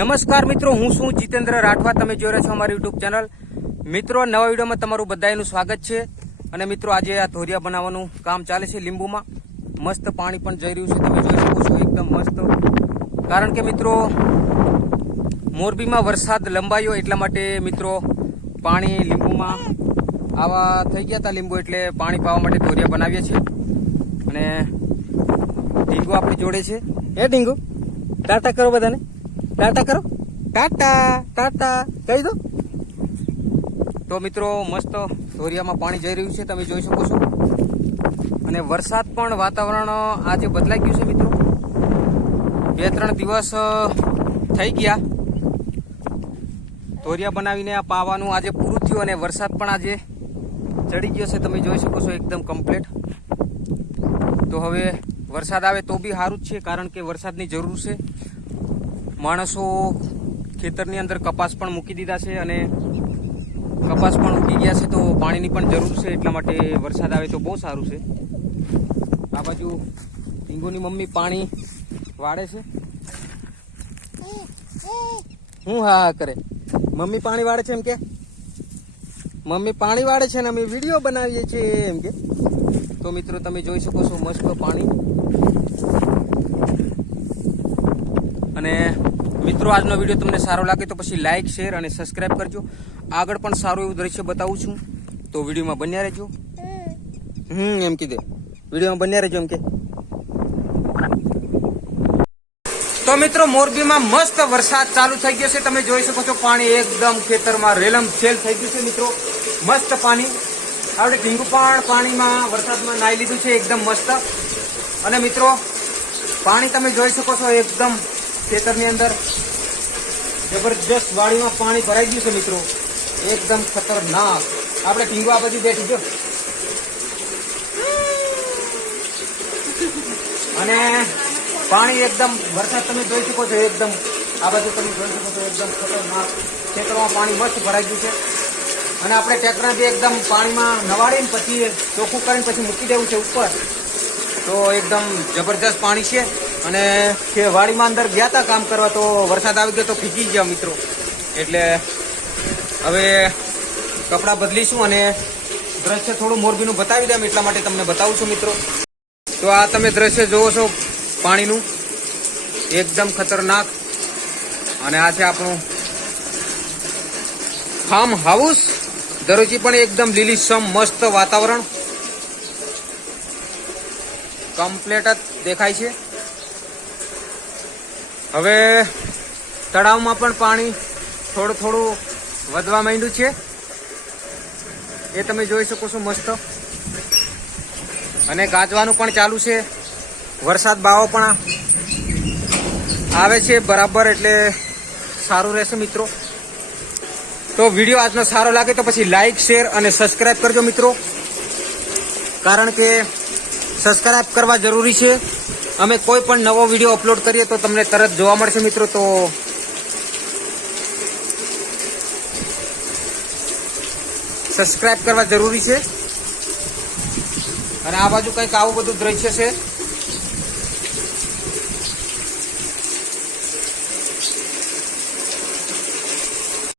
નમસ્કાર મિત્રો, હું છું જીતેન્દ્ર રાઠવા. તમે જોઈ રહ્યા છો અમારી યુટ્યુબ ચેનલ. મિત્રો, નવા વિડીયોમાં તમારું બધાનું સ્વાગત છે. અને મિત્રો, આજે આ ધોરિયા બનાવવાનું કામ ચાલે છે લીંબુમાં. મસ્ત પાણી પણ જઈ રહ્યું છે, તમે જોઈ શકો છો, એકદમ મસ્ત. કારણ કે મિત્રો, મોરબીમાં વરસાદ લંબાયો એટલા માટે મિત્રો પાણી લીંબુમાં આવા થઈ ગયા હતા લીંબુ, એટલે પાણી પાવા માટે ધોરિયા બનાવીએ છીએ. અને ઢીંગુ આપણી જોડે છે. એ ઢીંગુ, ટાટા કરો બધાને, ટાટા કરો, ટાટા ટાટા કહી દો. તો મિત્રો, મસ્ત ધોરિયામાં પાણી જઈ રહ્યું છે, તમે જોઈ શકો છો. અને વરસાદ પણ વાતાવરણ આજે બદલાઈ ગયું છે મિત્રો. 2-3 દિવસ થઈ ગયા ધોરિયા બનાવીને આ પાવાનું આજે પૂરું થયું, અને વરસાદ પણ આજે ચડી ગયો છે, તમે જોઈ શકો છો, એકદમ કમ્પ્લીટ. તો હવે વરસાદ આવે તો બી સારું જ છે, કારણ કે વરસાદની જરૂર છે. માણસો ખેતરની અંદર કપાસ પણ મૂકી દીધા છે, અને કપાસ પણ ઉગી ગયા છે, તો પાણીની પણ જરૂર છે. એટલા માટે વરસાદ આવે તો બહુ સારું છે. આ બાજુ ઢીંગુની મમ્મી પાણી વાળે છે. હું હા કરે, મમ્મી પાણી વાળે છે એમ કે, મમ્મી પાણી વાળે છે ને અમે વિડીયો બનાવીએ છીએ એમ કે. તો મિત્રો, તમે જોઈ શકો છો મસ્ત પાણી. અને મિત્રો, આજનો વિડીયો તમને સારો લાગે તો પછી લાઇક, શેર અને સબસ્ક્રાઇબ કરજો. આગળ પણ સારું એવું દ્રશ્ય બતાવું છું, તો વિડીયોમાં બન્યા રહેજો. એમ કીધે વિડીયોમાં બન્યા રહેજો એમ કે. તો મિત્રો, મોરબીમાં મસ્ત વરસાદ ચાલુ થઈ ગયો છે, તમે જોઈ શકો છો. પાણી એકદમ ખેતરમાં રેલમ છેલ થઈ ગયું છે મિત્રો, મસ્ત પાણી. આપણે ઢીંગુ પણ પાણીમાં વરસાદમાં નાહી લીધું છે, એકદમ મસ્ત. અને મિત્રો, પાણી તમે જોઈ શકો છો, એકદમ ખેતરની અંદર જબરજસ્ત વાડીમાં પાણી ભરાઈ ગયું છે મિત્રો, એકદમ ખતરનાક. આપણે ઢીંગુ આ બધી બેઠી ગયો. અને પાણી એકદમ, વરસાદ તમે જોઈ શકો છો, એકદમ આ બાજુ તમે જોઈ શકો છો, એકદમ ખતરનાક. ખેતરમાં પાણી મસ્ત ભરાઈ ગયું છે. અને આપણે ટ્રેક્ટર બી એકદમ પાણીમાં નવાડીને પછી ચોખ્ખું કરીને પછી મૂકી દેવું છે ઉપર. તો એકદમ જબરજસ્ત પાણી છે. અને વાડીમાં અંદર ગયા હતા કામ કરવા, તો વરસાદ આવી ગયો તો ભીગી ગયા મિત્રો. એટલે હવે કપડાં બદલીશું અને દ્રશ્ય થોડું મોરબીનું બતાવી દઉં, એટલા માટે તમને બતાવું છું મિત્રો. તો આ તમે દ્રશ્ય જોવો છો પાણીનું, એકદમ ખતરનાક. અને આ છે આપણું ફાર્મ હાઉસ. દરરોજી પણ એકદમ લીલીછમ મસ્ત વાતાવરણ, કમ્પ્લેટ જ દેખાય છે. હવે તળાવમાં પણ પાણી થોડું થોડું વધવા માંડ્યું છે, એ તમે જોઈ શકો છો મસ્ત. અને ગાજવાનું પણ ચાલુ છે. વરસાદ બાવો પણ આવે છે બરાબર, એટલે સારું રહેશે મિત્રો. તો વિડીયો આજનો સારો લાગે તો પછી લાઇક, શેર અને સબસ્ક્રાઇબ કરજો મિત્રો, કારણ કે સબસ્ક્રાઇબ કરવા જરૂરી છે. અમે કોઈ પણ નવો વિડીયો અપલોડ કરીએ તો તમને તરત જોવા મળશે મિત્રો. તો સબસ્ક્રાઇબ કરવા જરૂરી છે. અને આ બાજુ કંઈક આવું બધું દ્રશ્ય છે.